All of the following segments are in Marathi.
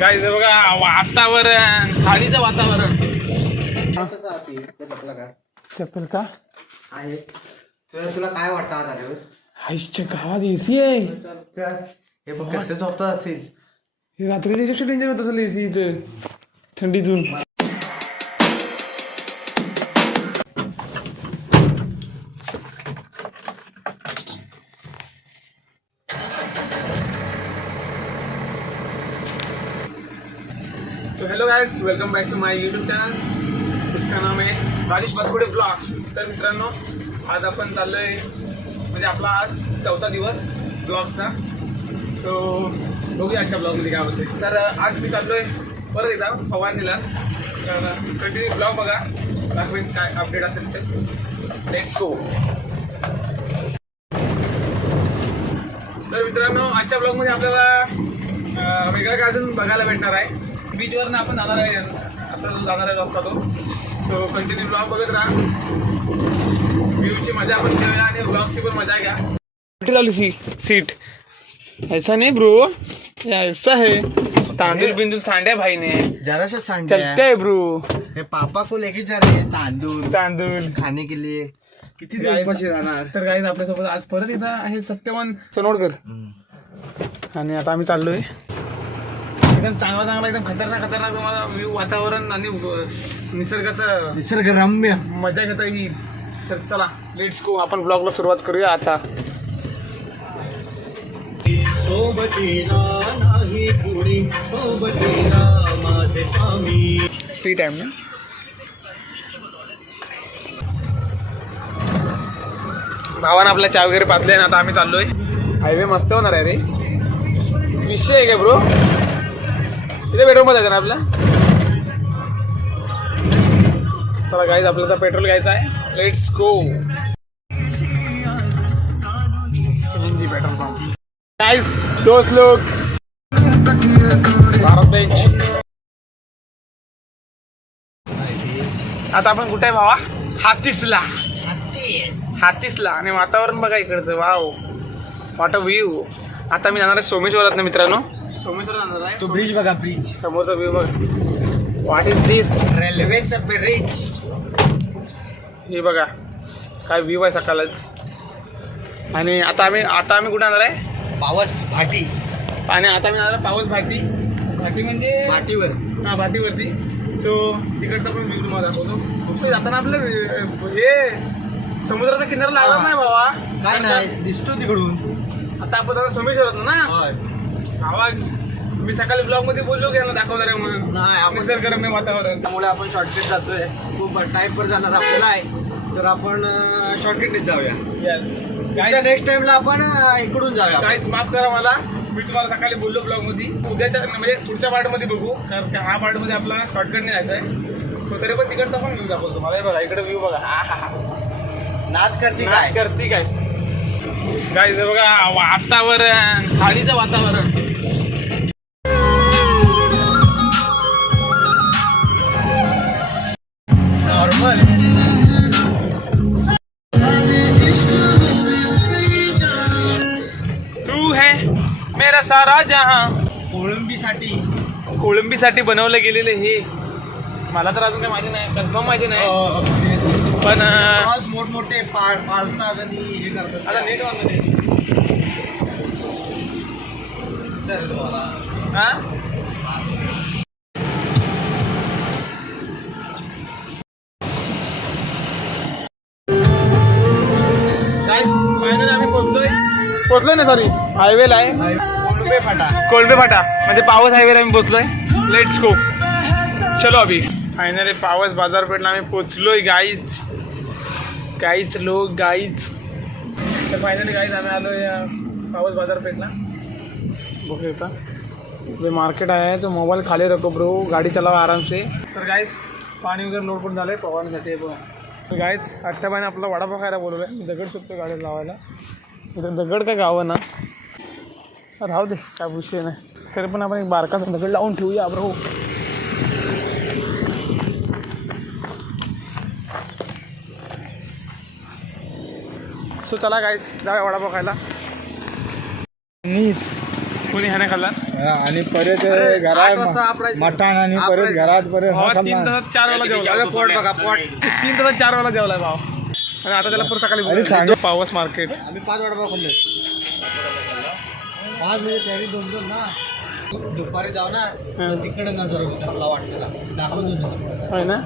गाईज बघा वातावरण, खाडीचं वातावरण. चप्पल का आहे तुला काय वाटतं आज आल्यावर? आईच्या गावात एसी आहे. हे बघ कसं झोपत असेल. हे रात्रीच्या डेंजर होत असेल एसी इथं थंडीतून. So hello guys, welcome back to my YouTube channel. इसका नाम आहे राजेश बतकुडे ब्लॉग्स. तर मित्रांनो, आज आपण चाललोय म्हणजे आपला आज 4था दिवस ब्लॉगचा. सो बघूया आजच्या ब्लॉगमध्ये काय होते. तर आज मी चाललोय परत एकदा फवारणीला. तर कंटिन्यू ब्लॉग बघा, दाखवेन काय अपडेट असेल ते. Let's go. तर मित्रांनो, आजच्या ब्लॉगमध्ये आपल्याला वेगळं काय अजून बघायला भेटणार आहे. बीचवरनं आपण जाणार आहे, आता जाणार आहे रस्ता तो. सो कंटिन्यू ब्लॉग बघत राहा. व्ह्यूची मजा पण घेऊया आणि ब्लॉगची पण मजा घ्या. कुठे लावली सीट? ऐसा नाही ब्रो, ऐसा है. तांदूळ बिंदू सांड्या भाई ने जराशा सांडे चलते है ब्रो. हे पापा को लेके जा रहे हैं तांदूळ खाने के लिए. किती दिवस राहणार. तर गाईज आपल्यासोबत आज परत इथं आहे सत्यवान सोनोडकर. आणि आता आम्ही चाललोय एकदम चांगला एकदम खतरनाक तुम्हाला व्ह्यू, वातावरण आणि निसर्गरम्य मजा घेता येईल. तर चला लेट्स गो, आपण ब्लॉगला सुरुवात करूया आता. फ्री टाइम ना. भावानं आपल्या चहा वगैरे पाजले आणि आता आम्ही चाललोय. हायवे मस्त होणार आहे रे. विषय आहे का ब्रो? तिथे पेट्रोल मध्ये आहे ना आपला. चला गाईज, आपल्याला पेट्रोल घ्यायचं आहे. Let's go. CNG petrol pump. Guys, दोस्त लोग, भारत बेंच. आता आपण कुठे आहे भावा? हातीसला. आणि वातावरण बघा इकडचं. Wow, what a view. आता मी जाणार आहे सोमेश्वरात ना मित्रांनो. सोमेश्वर जाणार आहे. तो ब्रिज बघा, ब्रिज समोरचा व्ह्यू बघ. व्हॉट इज दिस? रेल्वेचं ब्रिज. हे बघा काय व्ह्यू आहे सकाळच. आणि आता आम्ही कुठे जाणार आहे? पावस भाटी. आणि आता मी जाणार पावस भाटी. भाटी म्हणजे भाटीवर. हां, भाटीवरती. सो तिकडचा पण व्ह्यू तुम्हाला दाखवतो. खूप जाताना आपलं हे समुद्राचा किनारा लागला नाही बाबा. काय नाही दिसतो तिकडून. आता आपण आता सोमेश्वरात ना आवाज. मी सकाळी ब्लॉग मध्ये बोललो की यांना दाखवणार आहे म्हणून. नाही, आपण निसर्गरम्य वातावरण. त्यामुळे आपण शॉर्टकट जातोय. खूप टाइम वर जाणार आपल्याला आहे, तर आपण शॉर्टकटनेच जाऊया. येस, नेक्स्ट टाइमला आपण इकडून जाऊया. काहीच माफ करा मला. मी तुम्हाला सकाळी बोललो ब्लॉग मध्ये. उद्याच्या म्हणजे पुढच्या पार्ट मध्ये बघू, कारण हा पार्ट मध्ये आपला शॉर्टकटने जायचा आहे. सो तरी पण तिकडचा पण व्ह्यू दाखवतो मला. बघा इकडे व्ह्यू बघा. नाच करते काय गाईज बघा वातावरण, खाडीचं वातावरण. नॉर्मल. तू है मेरा सारा जहां. कोळंबीसाठी बनवलं गेलेलं हे. मला तर अजून काही माहिती नाही, कन्फर्म माहिती नाही. पण मोठमोठे पाळतात आणि हे करतात. आता नेट वाजलं हा. फायनली आम्ही पोचलोय ना. सॉरी, हायवेला आहे. कोळंबे फाटा म्हणजे पावस हायवेला आम्ही पोचलोय. Let's go. चलो अभी. फायनली पावस बाजारपेठला आम्ही पोचलोय गाईज. तर फायनली गाईज आम्ही आलोय पावस बाजारपेठला. बघू शकता जो मार्केट आहे तो. मोबाईल खाली रखो ब्रो, गाडी चलावा आराम से. तर गाईज पाणी वगैरे लोड करून झालं आहे पवारण्यासाठी. बघा तर गाईज आजच्या बाईने आपला वडापाव खायला बोलवलं आहे. दगड सुटतो गाडीत लावायला. इथं दगड काय गावं ना. राहू दे, काय विषय नाही. तरी पण आपण एक बारकाचा दगड लावून ठेवूया ब्रो. सो चला गाईज जाऊया वडापाव खायला. नीच कोणी ह्याने खाल्ला आणि परत अरे, घरात 8 वाजता आपरायचं. मटण आणि परत आपरायचं. घरात परत हा भावा 3 खाल्ला. तासात 4 वेळा जेवला माझं पोट बघा पोट 3 तासात 4 वेळा जेवलाय भाव आणि आता त्याला परत सकाळी अरे सांग. पावस मार्केट आम्ही 5 वडापाव खाल्ले 5 म्हणजे तयारी 2 ना दुपारी जाऊ ना तर तिकडे नजर होती आपला वाटलेला दाखवतो ना. होय ना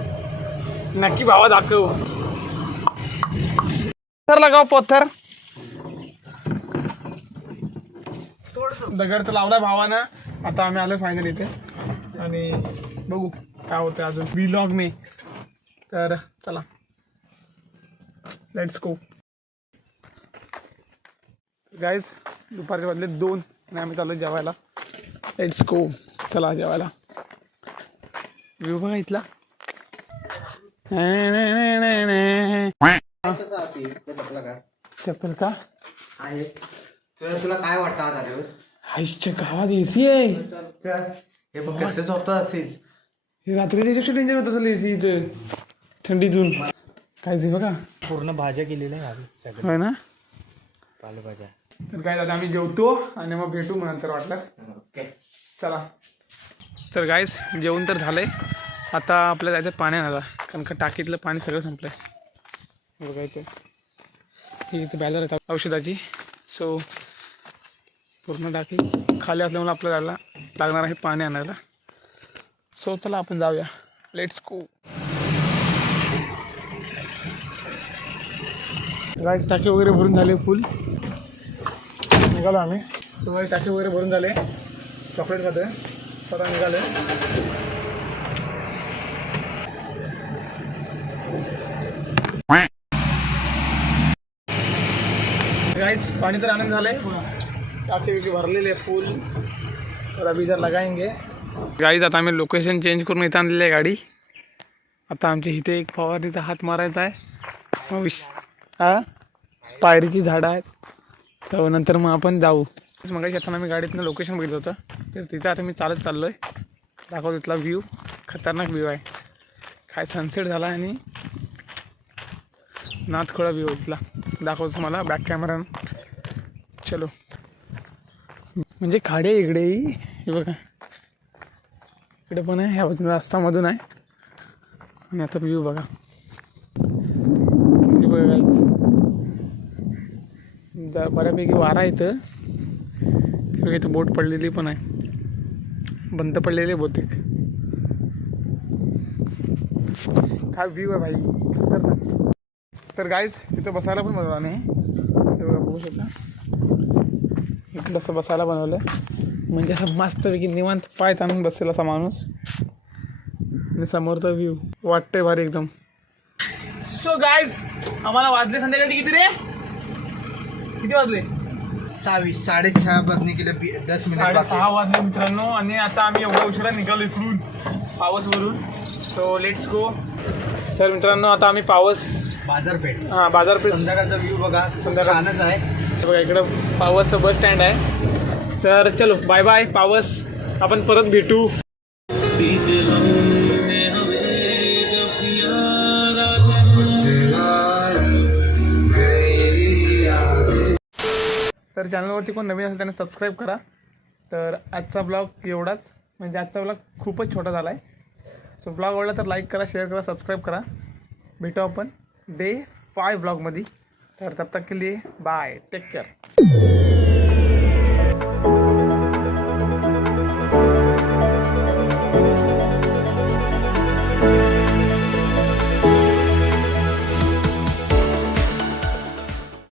नक्की भावा दाखव पत्थर लगाव पत्थर दगड तर लावलाय भावानं. आता आम्ही आलो फायनल इथे आणि बघू काय होतं अजून व्लॉग मी तर चला लेट्स गो गाईज दुपारचे वाजले 2 आणि आम्ही चाललो जेवायला. लेट्स गो चला जेवायला. व्ह्यू बघा इथला चप्पल का आहे तुला काय वाटतं आता रे? आईच्या गावात एसी आहे. हे बघ कसं झोपत असेल. हे रात्रीच्या पेक्षा डेंजर होत असेल एसी इथं थंडीतून. काय ते बघा पूर्ण भाज्या केलेल्या आहे सगळ्या होय ना. पालेभाज्या. तर काय आता आम्ही जेवतो आणि मग भेटू मग नंतर वाटल्यास. ओके चला तर गाईज जेवण तर झालंय. आता आपल्याला जायचं पाणी आणायला कारण का टाकीतलं पाणी सगळं संपलंय. बघा इथे ही इथे बॅलर आहे औषधाची. सो पूर्ण टाकी खाली असल्यामुळे आपल्याला जायला लागणार आहे पाणी आणायला. सो चला आपण जाऊया. Let's go. गाईज टाकी वगैरे भरून झाले फुल निघालो आम्ही. सो टाकी वगैरे भरून झाले. चॉकलेट खातोय स्वतः निघाले. गाइस पानी तर आनंद झालंय. टाकी विकी भरलेले फुल. तर अभी इधर लगाएंगे गाइस. आता आम्ही लोकेशन चेंज करून इथं आणलेली आहे गाडी. आता आमच्या इथे एक फवारणीचा हात मारायचा आहे. हा पायरीची झाडं आहेत. तर नंतर मग आपण जाऊ. मग येताना आम्ही गाडीतनं लोकेशन बघितलं होतं तर तिथं आता मी चालत चाललो आहे. दाखवतो तिथला व्ह्यू खतरनाक व्ह्यू आहे. काय सनसेट झाला आणि नाथखोळा व्ह्यू इथला दाखवतो तुम्हाला बॅक कॅमेरा. चलो म्हणजे खाडे इकडेही हे बघा इकडे पण आहे. ह्या बाजूला रस्तामधून आहे आणि आता व्ह्यू बघा. हे बघा बऱ्यापैकी वारा इथं. इथं बोट पडलेली पण आहे. बंद पडलेली बहुतेक. काय व्ह्यू आहे भाई. तर गाईज इथं बसायला पण बनवला नाही. हे बघा बघू शकता इकडं असं बसायला बनवलं म्हणजे असं मस्तपैकी निवांत पाय ताणून बसेल असा माणूस. आणि समोरचा व्ह्यू वाटतंय भारी एकदम. सो गाईज आम्हाला वाजले संध्याकाळी किती रे किती वाजले 6:20 6:30 बदनी केलं 10 मिनिट 6:30 वाजले मित्रांनो. आणि आता आम्ही एवढ्या उशिरा निघालो इकडून पावसवरून. So let's go. तर मित्रांनो आता आम्ही पावस बाजारपेठ. हां बाजारपेठ संध्याकाळचा व्ह्यू बघा संध्याकाळ. छानच आहे. बघा इकडं पावसचं बस स्टँड आहे. तर चलो बाय बाय पावस. आपण परत भेटू. तर चॅनलवरती कोण नवीन असेल त्याने सबस्क्राईब करा. तर आजचा ब्लॉग एवढाच म्हणजे आजचा ब्लॉग खूपच छोटा झाला आहे. सो ब्लॉग आवडला तर लाईक करा शेअर करा सबस्क्राईब करा. भेटू आपण डे 5 ब्लॉगमध्ये. तर तब तक के लिए बाय टेक केअर.